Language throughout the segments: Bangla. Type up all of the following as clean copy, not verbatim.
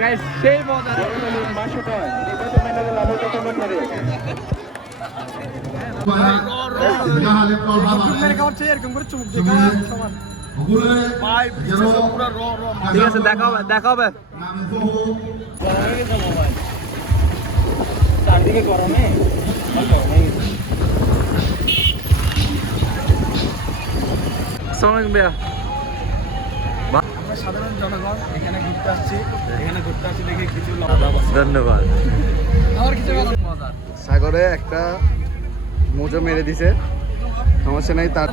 গাইস সেই মজা ঠিক আছে দেখা হবে চারদিকে গরমে আমরা সাধারণ জনগণ এখানে ঘুরতে আসছি দেখে কিছু ধন্যবাদ আমার কিছু সাগরে একটা মোজো মেরে দিছে সমস্যা নাই তার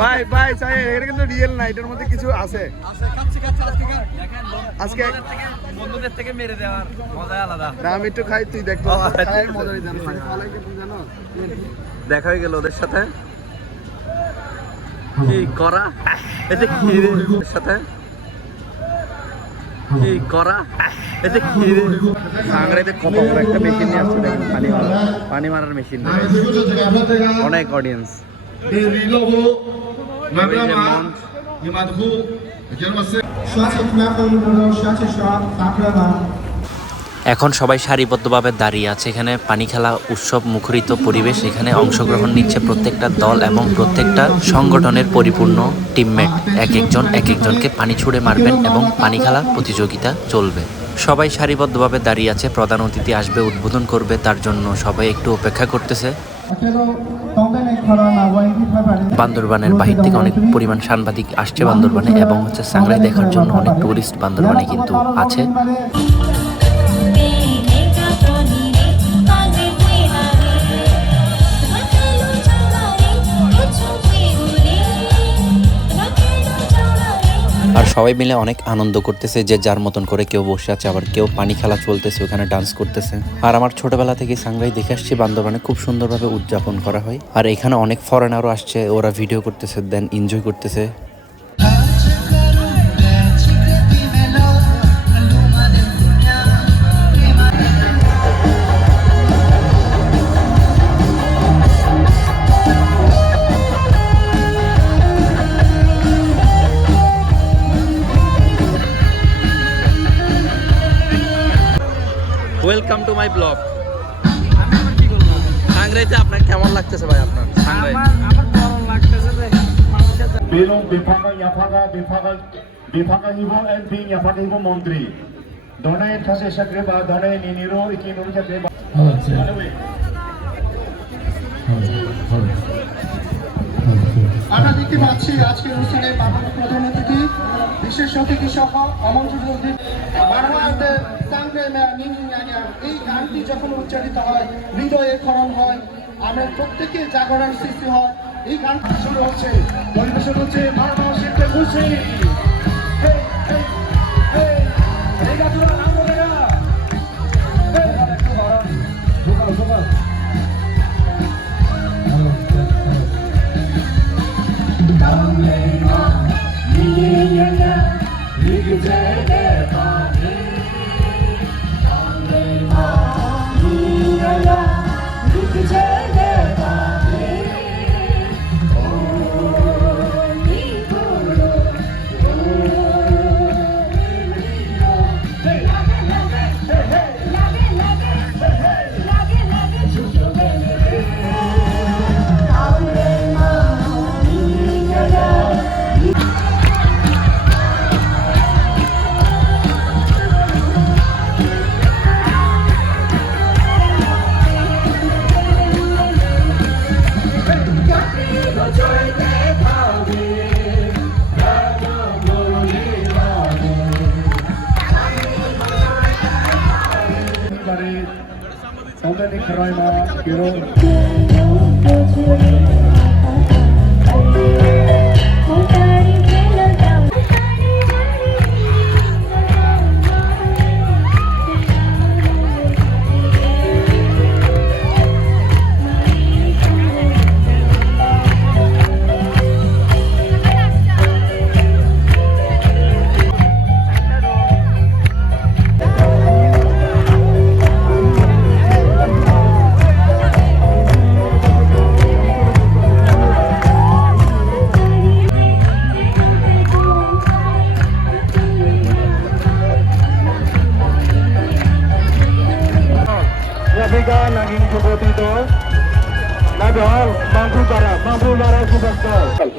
ভাই ভাই এটা কিন্তু রিয়েল না এটার মধ্যে কিছু আছে আজকে বন্ধুদের থেকে মেরে দেওয়ার মজা আলাদা না আমি একটু খাই তুই দেখ দেখা হয়ে গেল ওদের সাথে কি করা এটা কি এর সাথে কি করা এটা কি সাংরাইতে কত বড় একটা মেশিন নিয়ে আসছে দেখুন পানি মারার মেশিন অনেক অডিয়েন্স এখন সবাই সারিবদ্ধভাবে দাঁড়িয়ে আছে এখানে পানি খেলা উৎসব মুখরিত পরিবেশ এখানে অংশগ্রহণ নিচ্ছে প্রত্যেকটা দল এবং প্রত্যেকটা সংগঠনের পরিপূর্ণ টিমমেট এক একজনকে পানি ছুঁড়ে মারবেন এবং পানি খেলা প্রতিযোগিতা চলবে সবাই সারিবদ্ধভাবে দাঁড়িয়ে আছে প্রধান অতিথি আসবে উদ্বোধন করবে তার জন্য সবাই একটু অপেক্ষা করতেছে বান্দরবানের বাহির থেকে অনেক পরিমাণ সাংবাদিক আসছে বান্দরবানে এবং হচ্ছে সাংরাই দেখার জন্য অনেক টুরিস্ট বান্দরবানে কিন্তু আছে আর সবাই মিলে অনেক আনন্দ করতেছে যে যার মতন করে কেউ বসে আছে আবার কেউ পানি খেলা চলতেছে ওখানে ডান্স করতেছে আর আমার ছোটবেলা থেকে সাংরাই দেখে আসছি বান্দরবানে খুব সুন্দরভাবে উদযাপন করা হয় আর এখানে অনেক ফরেনারও আসছে ওরা ভিডিও করতেছে দেন এনজয় করতেছে ওয়েলকাম টু মাই ব্লগ সাংরাইতে আপনার কেমন লাগতেছে ভাই আপনার সাংরাই আমার গরম লাগতেছে বেলং বিভাগা হিবো এন্ড বিং ইয়াফাগা হিবো মন্ত্রী দনাই থাসে সাকরে বা দনাই নিনিরো ইকিনুর সাকরে বা আমরা দেখতে পাচ্ছি আজকের অনুষ্ঠানে মাননীয় প্রধান অতিথি বিশেষ অতিথি সহ আমন্ত্রিত অতিথি বাংলাদেশের সাংরাই এই গানটি যখন উচ্চারিত হয় হৃদয়ে খরণ হয় আমরা প্রত্যেকে জাগরণ সৃষ্টি হয় এই গানটা শুরু হচ্ছে পরিবেশন হচ্ছে মানব শিল্পে খুশি এই গাছগুলো নাম বলে না একটু হরণ সকাল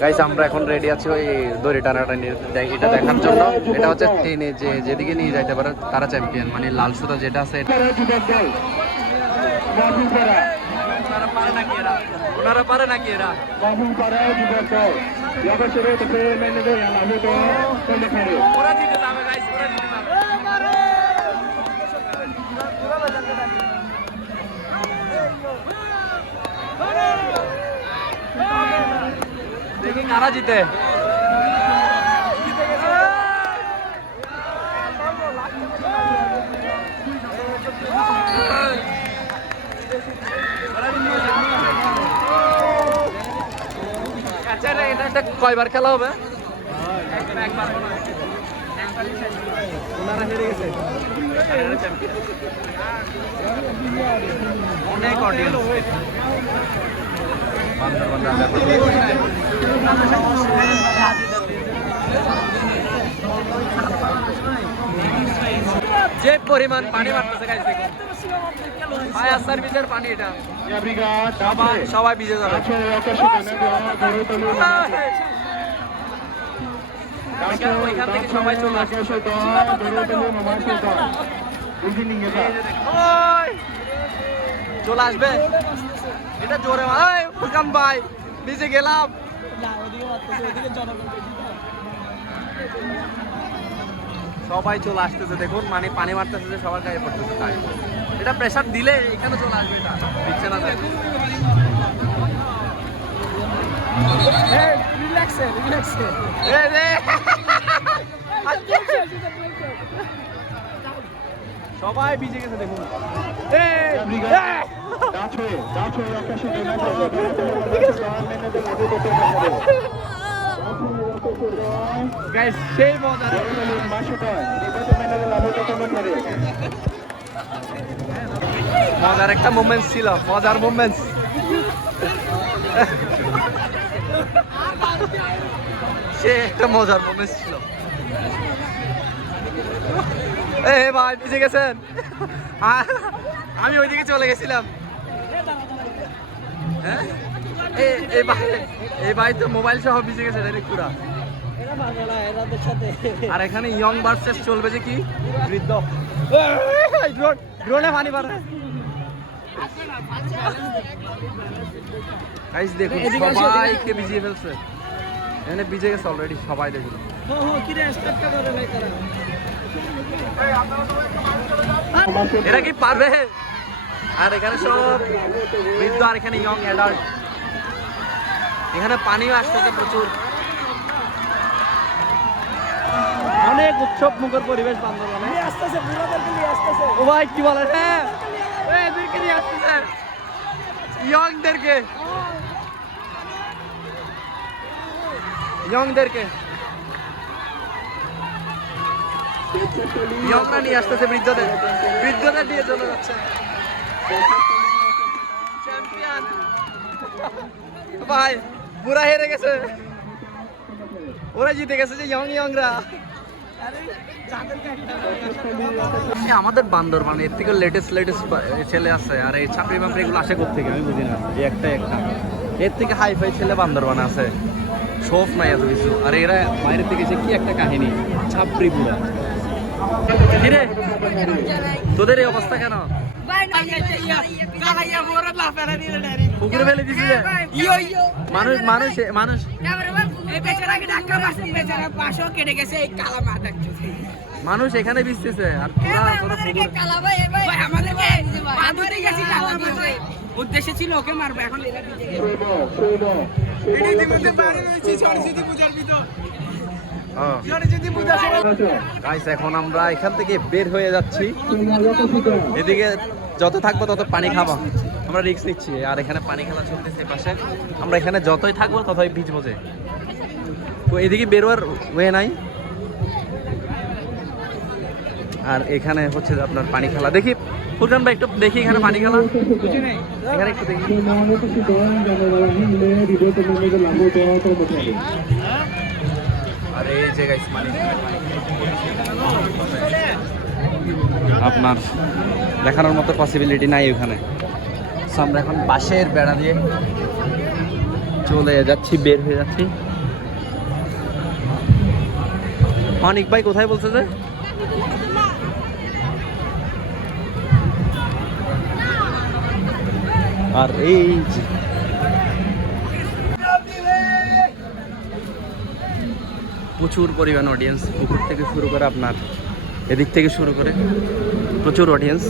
গাইস আমরা এখন রেডি আছি ওই দড়ি টানাটানি এটা দেখার জন্য। এটা হচ্ছে টেনে যে যেদিকে নিয়ে যাইতে পারে তারা চ্যাম্পিয়ন, মানে লাল সুতা যেটা আছে ওনারা পারে নাকি এরা ওরা জিতে যাবে গাইস, ওরা জিতে যাবে। দেখি কারা জিতে। আচ্ছা এটা একটা কয়বার খেলা হবে? একবার মনে হয়। ওনারা হেরে গেছে। অনেক অডিয়েন্স যে পরিমাণ পানি মারতেছে গাইস, দেখুন ফায়ার সার্ভিসের পানি, এটা সবাই ভিজে যাবে। ওইখান থেকে সবাই চলে আসবে, চলে আসবে। এটা জোরে ফুরকান ভাই ভিজে গেলাম। সবাই চলে আসতেছে, দেখুন মানে পানি মারতেছে যে সবার গায়ে পড়তেছে। তাই এটা প্রেসার দিলে এখানে চলে আসবে, এটা দিচ্ছে না। সবাই ভিজে গেছে দেখুন। সেই মজার একটা মোমেন্টস ছিল, মজার মোমেন্টস। সে একটা মজার মোমেন্টস ছিল। এ ভাই ভিজে গেছেন, আমি ওইদিকে চলে গেছিলাম। হ্যাঁ এই ভাই তো মোবাইল সহ ভিজে গেছে ডাইরেক্ট পুরা। আর এখানে ইয়ং ভার্সেস চলবে যে কি বৃদ্ধ, ড্রোনে পানি পারে। গাইস দেখুন সবাইকে ভিজিয়ে ফেলছে, এখানে ভিজে গেছে অলরেডি সবাই। দেখুন এরা কি পারবে? আর এখানে সব বৃদ্ধ, আর এখানে ইয়ং অ্যাডাল্ট। এখানে পানিও আসতেছে প্রচুর, অনেক উৎসব মুখর পরিবেশ বান্দরবানে। ও ভাই কি বলে, হ্যাঁ এদেরকে নিয়ে আসতেছে, ইয়ংদেরকে ইয়ংরা নিয়ে আসতেছে বৃদ্ধদের নিয়ে চলে যাচ্ছে। চ্যাম্পিয়ন ভাই পুরা হেরে গেছে, ওরা জিতে গেছে যে ইয়ংরা। আমাদের বান্দরবান এর থেকে লেটেস্ট ছেলে আছে, আর এই ছাপড়ি মাপড়ি এগুলো আসে কোথেকে আমি বুঝি না। একটা এর থেকে হাই ফাই ছেলে বান্দরবান আছে, শোফ নাই এত কিছু। আর এরা বাইরের থেকে যে কি একটা কাহিনী, ছাপড়ি পুরা। কিরে তোদের এই অবস্থা কেন? পুকুরে ফেলে দিছি যে মানুষ মানুষ এখানে ভিজতেছে, আর উদ্দেশ্য ছিল ওকে মারবো। এখন এখন আমরা এখান থেকে বের হয়ে যাচ্ছি, এদিকে যত থাকবো তত পানি খাবো, আমরা রিস্ক নিচ্ছি। আর এখানে পানি খেলা চলতেছে পাশে, আমরা এখানে যতই থাকবো ততই ভিজবো যে। তো এদিকে বেরোয়ার ওয়ে নাই। আর এখানে হচ্ছে আপনার পানি খেলা, দেখি ফুরকান ভাই একটু দেখি এখানে পানি খেলা, এখানে একটু দেখি। আর এই জায়গায় আপনার দেখানোর মতো পসিবিলিটি নাই ওখানে। আমরা এখন বাঁশের বেড়া দিয়ে চলে যাচ্ছি, বের হয়ে যাচ্ছি। অনিক ভাই কোথায় বলছে যে? আর এই যে প্রচুর পরিমাণ অডিয়েন্স, পুকুর থেকে শুরু করে আপনার এদিক থেকে শুরু করে প্রচুর অডিয়েন্স।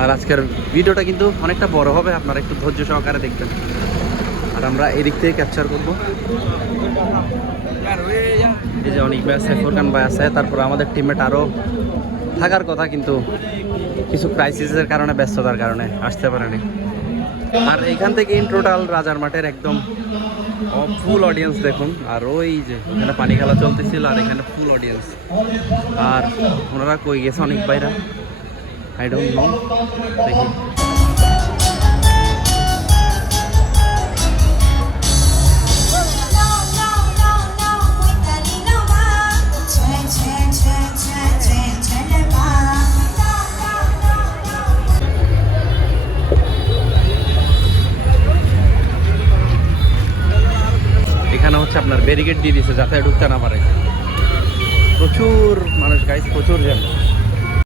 আর আজকের ভিডিওটা কিন্তু অনেকটা বড় হবে, আপনারা একটু ধৈর্য সহকারে দেখবেন। আর আমরা এদিক থেকে ক্যাপচার করবো। এই যে অনেক ভাই আছে, ফোরকান ভাই আছে, তারপর আমাদের টিমমেট আরও থাকার কথা, কিন্তু কিছু ক্রাইসিসের কারণে, ব্যস্ততার কারণে আসতে পারেনি। আর এখান থেকে ইন টোটাল রাজার মাঠের একদম ফুল অডিয়েন্স দেখুন। আর ওই যে এখানে পানি খেলা চলতেছিল, আর এখানে ফুল অডিয়েন্স। আর ওনারা কই গেছে অনেক ভাইরা, আই ডোন্ট নো, দেখি। এখানে হচ্ছে আপনার ব্যারিকেড দিয়ে দিয়েছে যাতে ঢুকতে না পারে। প্রচুর মানুষ গাইস, প্রচুর জ্যাম।